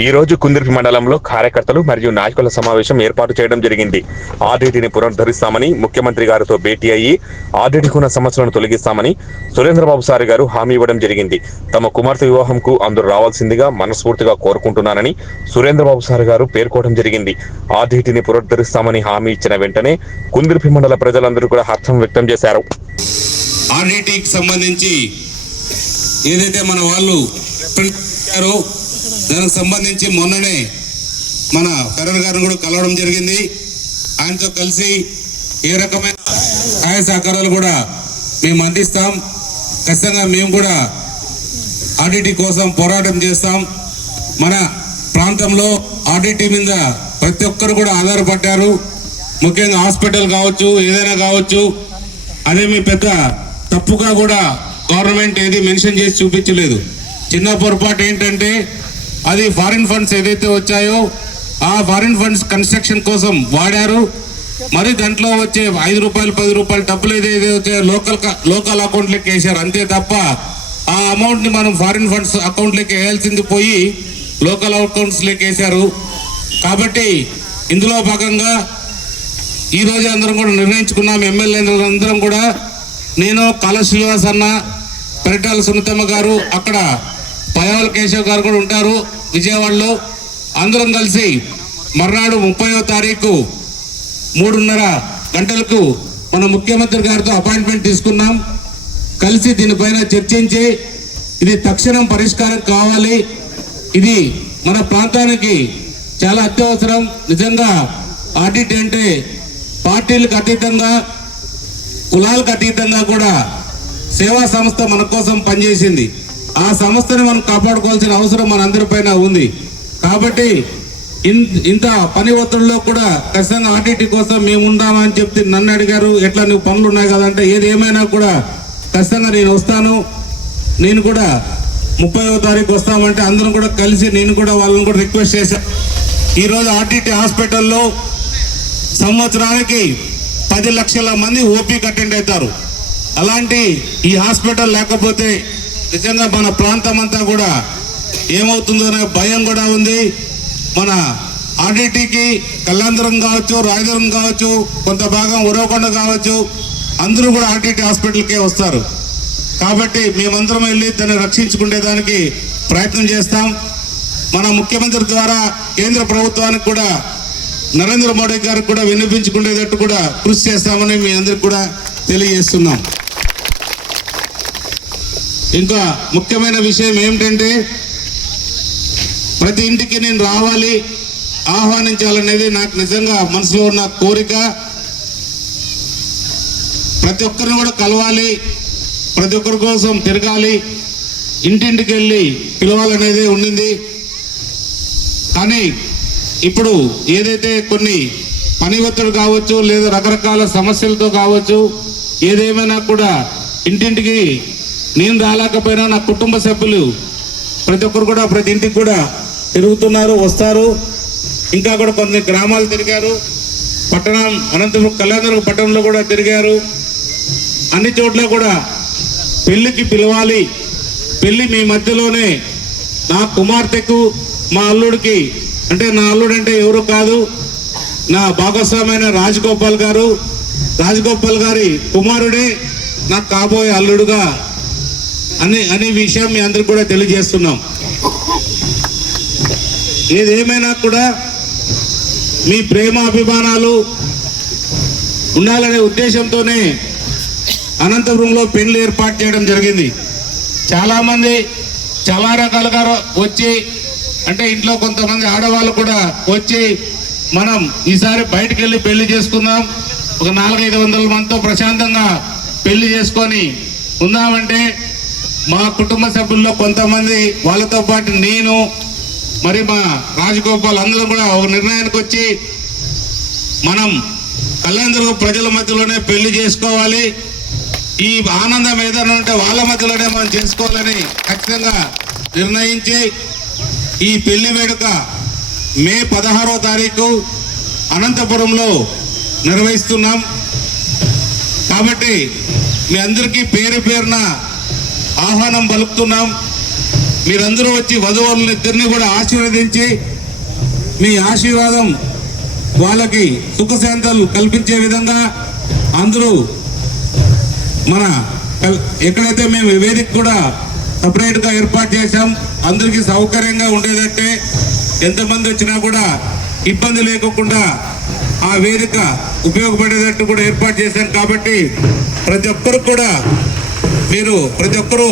ఈ రోజు కుందిర్పి మండలంలో కార్యకర్తలు మరియు నాయకుల సమావేశం ఏర్పాటు చేయడం జరిగింది. ఆర్డీటీని పునరుద్ధరిస్తామని ముఖ్యమంత్రి గారితో భేటీ అయ్యి ఆర్డీటీకి ఉన్న సమస్యలను తొలగిస్తామని సురేంద్రబాబు సారి గారు హామీ ఇవ్వడం జరిగింది. తమ కుమార్తె వివాహంకు అందరూ రావాల్సిందిగా మనస్ఫూర్తిగా కోరుకుంటున్నానని సురేంద్రబాబు సారి గారు పేర్కోవడం జరిగింది. ఆర్డీటీని పునరుద్ధరిస్తామని హామీ ఇచ్చిన వెంటనే కుందిర్పి మండల ప్రజలందరూ కూడా హర్షం వ్యక్తం చేశారు. సంబంధించి ఏదైతే మన వాళ్ళు దానికి సంబంధించి మొన్ననే మన కరణ్ గారిని కూడా కలవడం జరిగింది. ఆయనతో కలిసి ఏ రకమైన సహాయ సహకారాలు కూడా మేము అందిస్తాం. ఖచ్చితంగా మేము కూడా ఆర్డిటీ కోసం పోరాటం చేస్తాం. మన ప్రాంతంలో ఆర్డిటీ మీద ప్రతి ఒక్కరు కూడా ఆధారపడ్డారు. ముఖ్యంగా హాస్పిటల్ కావచ్చు ఏదైనా కావచ్చు. అదేమి పెద్ద తప్పుగా కూడా గవర్నమెంట్ ఏది మెన్షన్ చేసి చూపించలేదు. చిన్న పొరపాటు ఏంటంటే అది ఫారిన్ ఫండ్స్ ఏదైతే వచ్చాయో ఆ ఫారిన్ ఫండ్స్ కన్స్ట్రక్షన్ కోసం వాడారు. మరి దాంట్లో వచ్చే ఐదు రూపాయలు పది రూపాయలు డబ్బులు ఏదైతే వచ్చాయో లోకల్ లోకల్ అకౌంట్లోకి వేశారు. అంతే తప్ప ఆ అమౌంట్ని మనం ఫారిన్ ఫండ్స్ అకౌంట్లోకి వేయాల్సింది పోయి లోకల్ అకౌంట్స్లోకి వేశారు. కాబట్టి ఇందులో భాగంగా ఈ రోజు అందరం కూడా నిర్ణయించుకున్నాం. ఎమ్మెల్యే అందరం కూడా నేను కాళ శ్రీనివాస్ అన్న పెరటాల సునీతమ్మ గారు అక్కడ పయావల కేశవ్ గారు కూడా ఉంటారు విజయవాడలో. అందరం కలిసి మర్నాడు ముప్పైవ తారీఖు మూడున్నర గంటలకు మన ముఖ్యమంత్రి గారితో అపాయింట్మెంట్ తీసుకున్నాం. కలిసి దీనిపైన చర్చించి ఇది తక్షణం పరిష్కారం కావాలి. ఇది మన ప్రాంతానికి చాలా అత్యవసరం. నిజంగా ఆడిట్ అంటే పార్టీలకు అతీతంగా కులాలకు అతీతంగా కూడా సేవా సంస్థ మన కోసం పనిచేసింది. ఆ సంస్థని మనం కాపాడుకోవాల్సిన అవసరం మనందరిపైన ఉంది. కాబట్టి ఇన్- ఇంత పని ఒత్తిడిలో కూడా ఖచ్చితంగా ఆర్టీటీ కోసం మేము ఉండామని చెప్తే నన్ను అడిగారు. ఎట్లా నువ్వు పనులు ఉన్నాయి కదంటే ఏది ఏమైనా కూడా ఖచ్చితంగా నేను వస్తాను. నేను కూడా ముప్పైవ తారీఖు వస్తామంటే అందరం కూడా కలిసి నేను కూడా వాళ్ళని కూడా రిక్వెస్ట్ చేశాను ఈరోజు ఆర్టీటీ హాస్పిటల్లో సంవత్సరానికి పది లక్షల మంది ఓపీకి అటెండ్ అవుతారు. అలాంటి ఈ హాస్పిటల్ లేకపోతే నిజంగా మన ప్రాంతం అంతా కూడా ఏమవుతుందో అనే భయం కూడా ఉంది. మన ఆర్డిటీకి కళ్యాణదురం కావచ్చు రాయదురం కావచ్చు కొంత భాగం ఉరవకొండ కావచ్చు అందరూ కూడా ఆర్టీటీ హాస్పిటల్కే వస్తారు. కాబట్టి మేమందరం వెళ్ళి దాన్ని రక్షించుకునేదానికి ప్రయత్నం చేస్తాం. మన ముఖ్యమంత్రి ద్వారా కేంద్ర ప్రభుత్వానికి కూడా నరేంద్ర మోడీ గారికి కూడా వినిపించుకునేటట్టు కూడా కృషి చేస్తామని మీ అందరికి కూడా తెలియజేస్తున్నాం. ఇంకా ముఖ్యమైన విషయం ఏమిటంటే ప్రతి ఇంటికి నేను రావాలి ఆహ్వానించాలనేది నాకు నిజంగా మనసులో ఉన్న కోరిక. ప్రతి ఒక్కరిని కూడా కలవాలి ప్రతి ఒక్కరి కోసం తిరగాలి ఇంటింటికి వెళ్ళి పిలవాలనేది ఉండింది. కానీ ఇప్పుడు ఏదైతే కొన్ని పని ఒత్తిడి కావచ్చు లేదా రకరకాల సమస్యలతో కావచ్చు ఏదేమైనా కూడా ఇంటింటికి నేను రాలేకపోయినా నా కుటుంబ సభ్యులు ప్రతి ఒక్కరు కూడా ప్రతి ఇంటికి కూడా తిరుగుతున్నారు వస్తారు. ఇంకా కూడా కొన్ని గ్రామాలు తిరిగారు. పట్టణం అనంతపురం కళ్యాణదుర్గ పట్టణంలో కూడా తిరిగారు. అన్ని చోట్ల కూడా పెళ్ళికి పిలవాలి. పెళ్ళి మీ మధ్యలోనే. నా కుమార్తెకు మా అల్లుడికి అంటే నా అల్లుడు అంటే ఎవరు కాదు. నా భాగస్వామైన రాజగోపాల్ గారు. రాజగోపాల్ గారి కుమారుడే నాకు కాబోయే అల్లుడుగా అనే అనే విషయం మీ అందరికి కూడా తెలియజేస్తున్నాం. ఏదేమైనా కూడా మీ ప్రేమ అభిమానాలు ఉండాలనే ఉద్దేశంతోనే అనంతపురంలో పెళ్ళి ఏర్పాటు చేయడం జరిగింది. చాలామంది చాలా రకాలుగా వచ్చి అంటే ఇంట్లో కొంతమంది ఆడవాళ్ళు కూడా వచ్చి మనం ఈసారి బయటికి వెళ్ళి పెళ్ళి చేసుకుందాం ఒక నాలుగైదు వందల మందితో ప్రశాంతంగా పెళ్ళి చేసుకొని ఉందామంటే మా కుటుంబ సభ్యుల్లో కొంతమంది వాళ్ళతో పాటు నేను మరి మా రాజగోపాల్ అందరూ కూడా ఒక నిర్ణయానికి వచ్చి మనం కళ్యాణ ప్రజల మధ్యలోనే పెళ్ళి చేసుకోవాలి. ఈ ఆనందం ఏదైనా ఉంటే వాళ్ళ మధ్యలోనే మనం చేసుకోవాలని ఖచ్చితంగా నిర్ణయించి ఈ పెళ్ళి వేడుక మే పదహారో తారీఖు అనంతపురంలో నిర్వహిస్తున్నాం. కాబట్టి మీ అందరికీ పేరు పేరున ఆహ్వానం పలుకుతున్నాం. మీరందరూ వచ్చి వధువులను ఇద్దరిని కూడా ఆశీర్వదించి మీ ఆశీర్వాదం వాళ్ళకి సుఖశాంతాలు కల్పించే విధంగా అందరూ మన ఎక్కడైతే మేము వేదిక కూడా సపరేట్గా ఏర్పాటు చేశాం అందరికీ సౌకర్యంగా ఉండేదంటే ఎంతమంది వచ్చినా కూడా ఇబ్బంది లేకుండా ఆ వేదిక ఉపయోగపడేటట్టు కూడా ఏర్పాటు చేశాం కాబట్టి ప్రతి ఒక్కరు కూడా మీరు ప్రతి ఒక్కరూ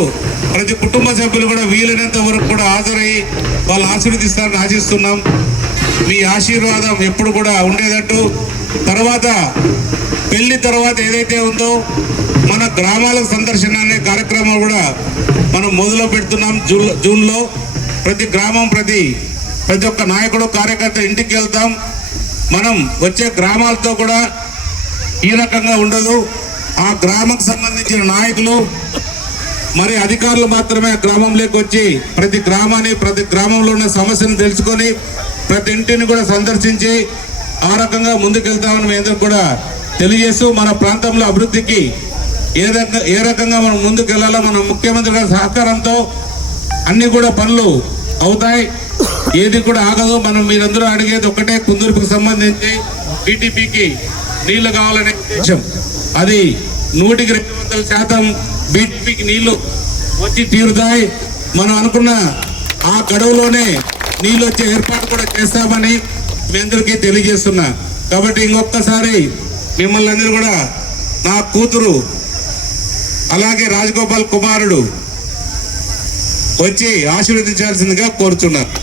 ప్రతి కుటుంబ సభ్యులు కూడా వీలైనంత వరకు కూడా హాజరై వాళ్ళు ఆశీర్వదిస్తారని ఆశిస్తున్నాం. మీ ఆశీర్వాదం ఎప్పుడు కూడా ఉండేటట్టు. తర్వాత పెళ్ళి తర్వాత ఏదైతే ఉందో మన గ్రామాల సందర్శన అనే కార్యక్రమం కూడా మనం మొదలు పెడుతున్నాం జూన్ జూన్లో. ప్రతి గ్రామం ప్రతి ప్రతి ఒక్క నాయకుడు కార్యకర్త ఇంటికి వెళ్తాం. మనం వచ్చే గ్రామాలతో కూడా ఈ రకంగా ఉండదు. ఆ గ్రామకు సంబంధించిన నాయకులు మరి అధికారులు మాత్రమే గ్రామంలోకి వచ్చి ప్రతి గ్రామాన్ని ప్రతి గ్రామంలో ఉన్న సమస్యను తెలుసుకొని ప్రతి ఇంటిని కూడా సందర్శించి ఆ రకంగా ముందుకెళ్తామని మేము కూడా తెలియజేస్తూ మన ప్రాంతంలో అభివృద్ధికి ఏ రకంగా ఏ రకంగా మనం ముందుకెళ్ళాలో మన ముఖ్యమంత్రి గారి సహకారంతో అన్ని కూడా పనులు అవుతాయి. ఏది కూడా ఆగదు. మనం మీరందరూ అడిగేది ఒకటే కుందుర్పుకి సంబంధించి టీటీపీకి నీళ్ళు కావాలనే ఉద్దేశం. అది నూటికి రెండు వందల శాతం బీటీపీకి నీళ్ళు వచ్చి తీరుతాయి. మనం అనుకున్న ఆ గడువులోనే నీళ్ళు వచ్చే ఏర్పాటు కూడా చేస్తామని మీ అందరికీ తెలియజేస్తున్నా. కాబట్టి ఇంకొకసారి మిమ్మల్ని అందరూ కూడా నా కూతురు అలాగే రాజగోపాల్ కుమారుడు వచ్చి ఆశీర్వదించాల్సిందిగా కోరుచున్నారు